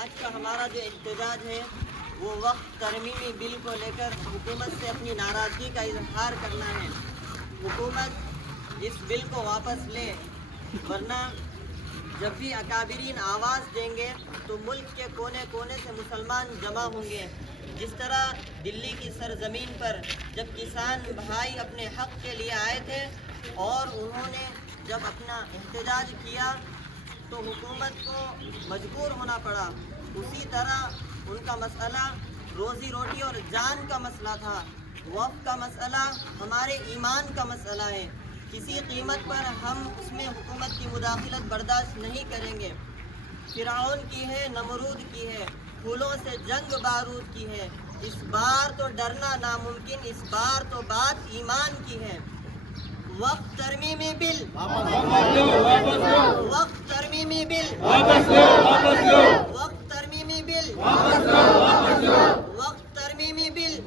آج کا ہمارا جو احتجاج ہے وہ وقت ترمیمی بل کو لے کر حکومت سے اپنی ناراضگی کا اظہار کرنا ہے۔ حکومت اس بل کو واپس لے، ورنہ جب بھی اکابرین آواز دیں گے تو ملک کے کونے کونے سے مسلمان جمع ہوں گے۔ جس طرح دلی کی سرزمین پر جب کسان بھائی اپنے حق کے لیے آئے تھے اور انہوں نے جب اپنا احتجاج کیا تو حکومت کو مجبور ہونا پڑا، اسی طرح ان کا مسئلہ روزی روٹی اور جان کا مسئلہ تھا۔ وقف کا مسئلہ ہمارے ایمان کا مسئلہ ہے، کسی قیمت پر ہم اس میں حکومت کی مداخلت برداشت نہیں کریں گے۔ فرعون کی ہے، نمرود کی ہے، پھولوں سے جنگ بارود کی ہے، اس بار تو ڈرنا ناممکن، اس بار تو بات ایمان کی ہے۔ وقت ترمیمی بل، وقت ترمیمی بل، وقت ترمیمی بل، وقت ترمیمی بل،